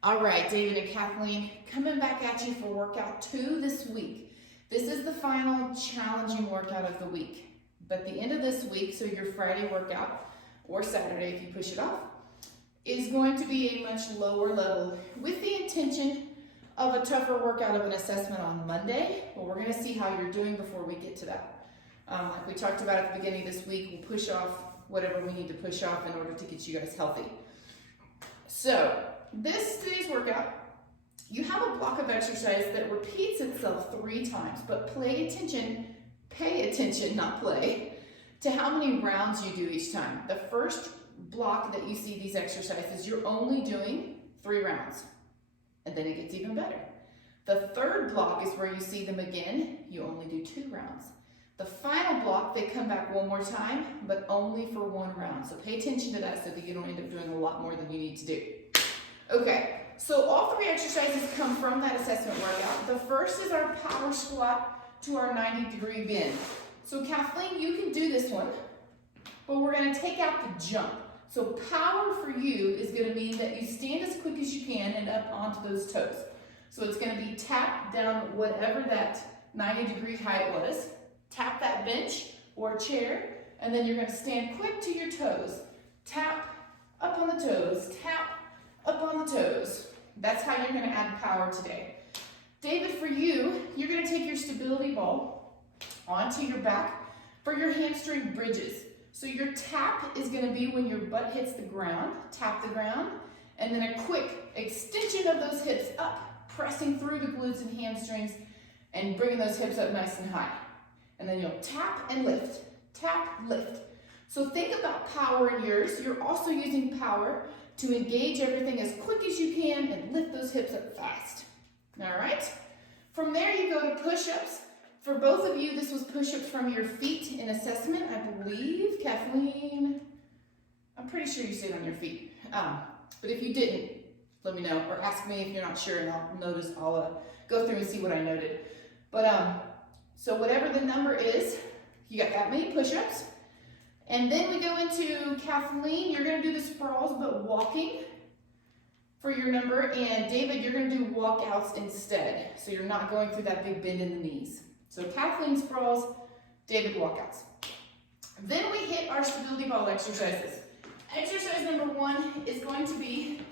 All right, David and Kathleen, coming back at you for workout 2 this week. This is the final challenging workout of the week. But the end of this week, so your Friday workout, or Saturday if you push it off, is going to be a much lower level with the intention of a tougher workout of an assessment on Monday. Well, we're going to see how you're doing before we get to that. Like we talked about at the beginning of this week, we'll push off whatever we need to push off in order to get you guys healthy. So, today's workout, you have a block of exercise that repeats itself 3 times, but pay attention, not play, to how many rounds you do each time. The first block that you see these exercises, you're only doing 3 rounds, and then it gets even better. The third block is where you see them again, you only do 2 rounds. The final block, they come back one more time, but only for 1 round. So pay attention to that so that you don't end up doing a lot more than you need to do. Okay, so all 3 exercises come from that assessment workout. The first is our power squat to our 90-degree bend. So Kathleen, you can do this one, but we're gonna take out the jump. So power for you is gonna mean that you stand as quick as you can and up onto those toes. So it's gonna be tap down whatever that 90-degree height was, tap that bench or chair, and then you're gonna stand quick to your toes. Tap, up on the toes, tap, up on the toes. That's how you're gonna add power today. David, for you, you're gonna take your stability ball onto your back for your hamstring bridges. So your tap is gonna be when your butt hits the ground, tap the ground, and then a quick extension of those hips up, pressing through the glutes and hamstrings and bringing those hips up nice and high. And then you'll tap and lift, tap, lift. So think about power in yours. You're also using power to engage everything as quick as you can and lift those hips up fast. All right? From there, you go to push-ups. For both of you, this was push-ups from your feet in assessment, I believe. Kathleen, I'm pretty sure you stayed on your feet. But if you didn't, let me know, or ask me if you're not sure, and I'll go through and see what I noted. But so whatever the number is, you got that many push-ups. And then we go into Kathleen, you're gonna do the sprawls, but walking for your number. And David, you're gonna do walkouts instead. So you're not going through that big bend in the knees. So Kathleen sprawls, David walkouts. Then we hit our stability ball exercises. Exercise number 1 is going to be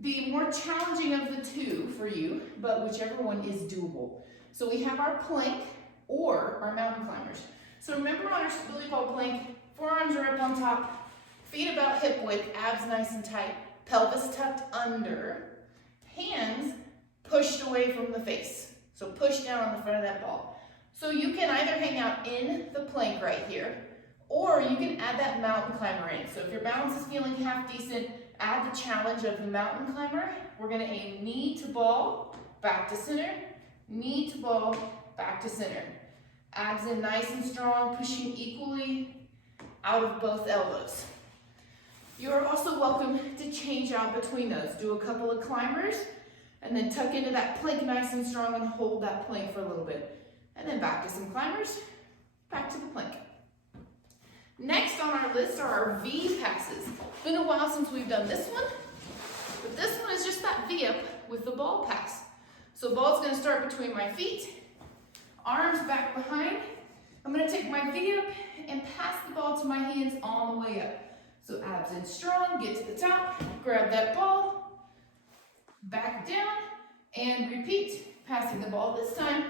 the more challenging of the 2 for you, but whichever one is doable. So we have our plank or our mountain climbers. So remember on our stability ball plank, forearms are up on top, feet about hip width, abs nice and tight, pelvis tucked under, hands pushed away from the face. So push down on the front of that ball. So you can either hang out in the plank right here, or you can add that mountain climber in. So if your balance is feeling half decent, add the challenge of the mountain climber. We're gonna aim knee to ball, back to center, knee to ball, back to center. Abs in nice and strong, pushing equally out of both elbows. You are also welcome to change out between those. Do a couple of climbers, and then tuck into that plank nice and strong and hold that plank for a little bit. And then back to some climbers, back to the plank. Next on our list are our V passes. It's been a while since we've done this one, but this one is just that V up with the ball pass. So ball's gonna start between my feet, arms back behind. I'm gonna take my V up and pass the ball to my hands all the way up. So abs in strong, get to the top, grab that ball, back down, and repeat, passing the ball this time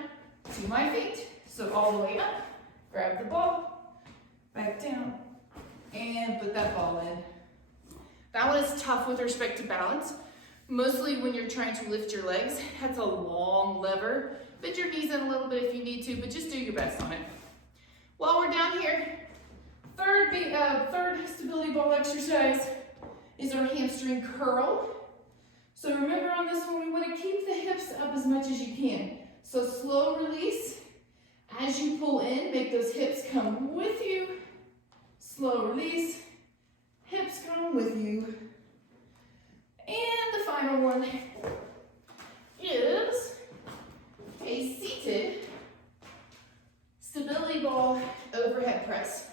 to my feet. So all the way up, grab the ball, back down, and put that ball in. That one is tough with respect to balance. Mostly when you're trying to lift your legs, that's a long lever. Bend your knees in a little bit if you need to, but just do your best on it. While we're down here, third stability ball exercise is our hamstring curl. So remember on this one, we want to keep the hips up as much as you can. So slow release. As you pull in, make those hips come with you. Slow release, hips come with you. And the final one is a seated stability ball overhead press.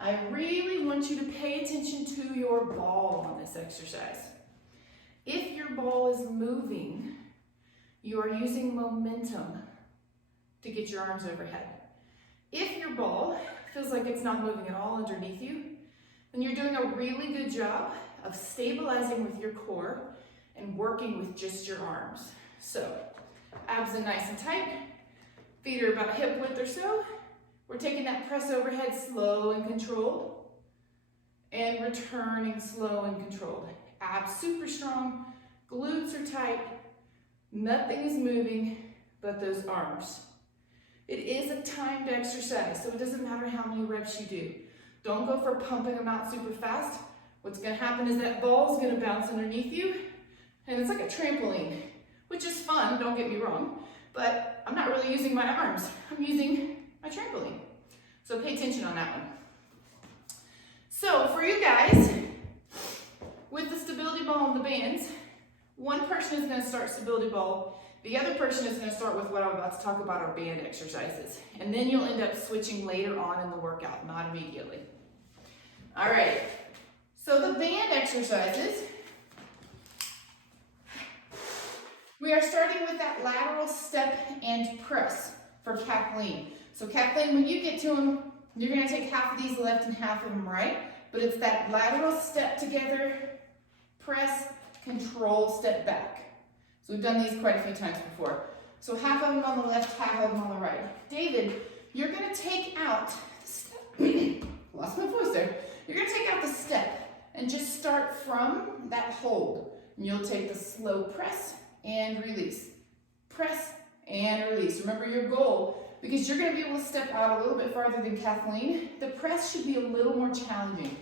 I really want you to pay attention to your ball on this exercise. your ball is moving, you are using momentum to get your arms overhead. If your ball feels like it's not moving at all underneath you, then you're doing a really good job of stabilizing with your core and working with just your arms. So, abs in nice and tight, feet are about hip width or so. We're taking that press overhead slow and controlled, and returning slow and controlled. Abs super strong, glutes are tight, nothing is moving but those arms. It is a timed exercise, so it doesn't matter how many reps you do. Don't go for pumping them out super fast. What's gonna happen is that ball's gonna bounce underneath you, and it's like a trampoline, which is fun, don't get me wrong, but I'm not really using my arms. I'm using my trampoline. So pay attention on that one. So for you guys, with the stability ball and the bands, one person is gonna start stability ball, the other person is gonna start with what I'm about to talk about, our band exercises. And then you'll end up switching later on in the workout, not immediately. All right, so the band exercises, we are starting with that lateral step and press for Kathleen. So Kathleen, when you get to them, you're gonna take half of these left and half of them right, but it's that lateral step together, press, control, step back. So we've done these quite a few times before. So half of them on the left, half of them on the right. David, you're gonna take out, lost my voice there. You're gonna take out the step and just start from that hold. And you'll take the slow press and release. Press and release. Remember your goal, because you're gonna be able to step out a little bit farther than Kathleen, the press should be a little more challenging.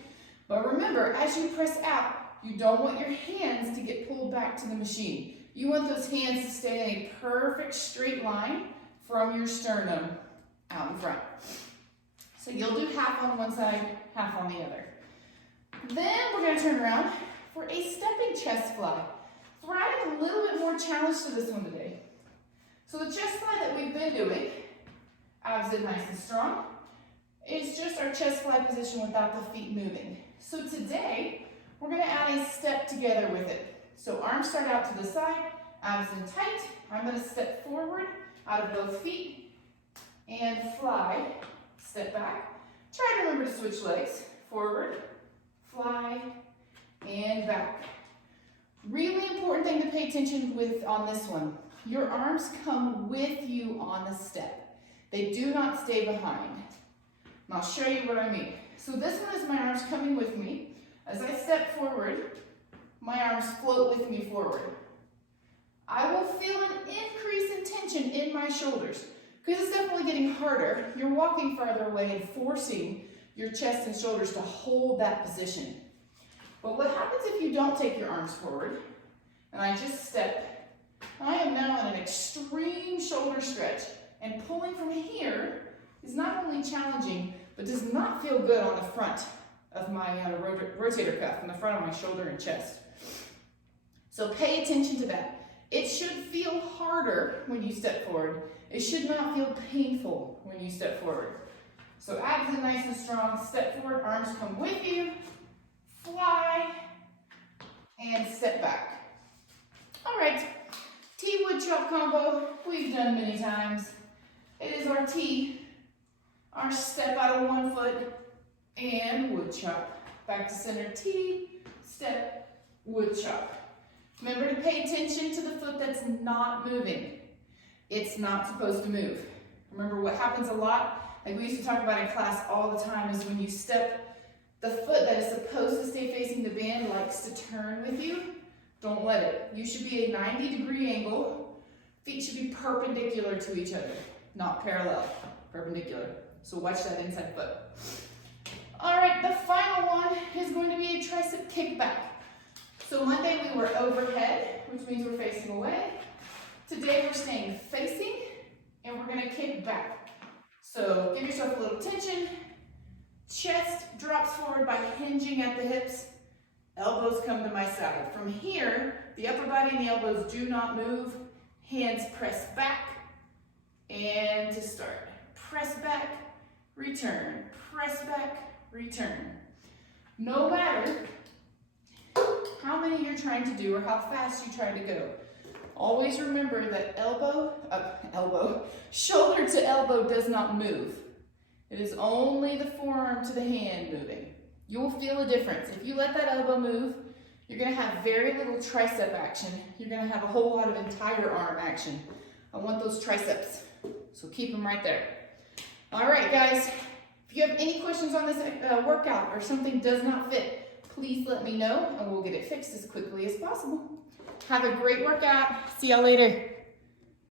But remember, as you press out, you don't want your hands to get pulled back to the machine. You want those hands to stay in a perfect straight line from your sternum out in front. So you'll do half on one side, half on the other. Then we're gonna turn around for a stepping chest fly. So we're adding a little bit more challenge to this one today. So the chest fly that we've been doing, abs in nice and strong, is just our chest fly position without the feet moving. So today, we're gonna add a step together with it. So arms start out to the side, abs in tight. I'm gonna step forward out of both feet and fly, step back. Try to remember to switch legs, forward, fly, and back. Really important thing to pay attention with on this one. Your arms come with you on the step. They do not stay behind. And I'll show you what I mean. So this one is my arms coming with me. As I step forward, my arms float with me forward. I will feel an increase in tension in my shoulders because it's definitely getting harder. You're walking farther away and forcing your chest and shoulders to hold that position. But what happens if you don't take your arms forward and I just step? I am now in an extreme shoulder stretch, and pulling from here is not only challenging, but does not feel good on the front of my rotator cuff, in the front of my shoulder and chest. So pay attention to that. It should feel harder when you step forward. It should not feel painful when you step forward. So abs in nice and strong, step forward, arms come with you, fly, and step back. All right, T wood chop combo, we've done many times. It is our T, our step out of one foot, and wood chop. Back to center, T, step, wood chop. Remember to pay attention to the foot that's not moving. It's not supposed to move. Remember what happens a lot, like we used to talk about in class all the time, is when you step, the foot that is supposed to stay facing the band likes to turn with you. Don't let it. You should be a 90-degree angle. Feet should be perpendicular to each other, not parallel, perpendicular. So watch that inside foot. All right, the final one is going to be a tricep kickback. So Monday we were overhead, which means we're facing away. Today we're staying facing, and we're gonna kick back. So give yourself a little tension. Chest drops forward by hinging at the hips. Elbows come to my side. From here, the upper body and the elbows do not move. Hands press back. And to start, press back, return, press back, return. No matter how many you're trying to do or how fast you try to go. Always remember that shoulder to elbow does not move. It is only the forearm to the hand moving. You will feel a difference. If you let that elbow move, you're gonna have very little tricep action. You're gonna have a whole lot of entire arm action. I want those triceps, so keep them right there. All right, guys, if you have any questions on this workout or something does not fit, please let me know and we'll get it fixed as quickly as possible. Have a great workout. See y'all later.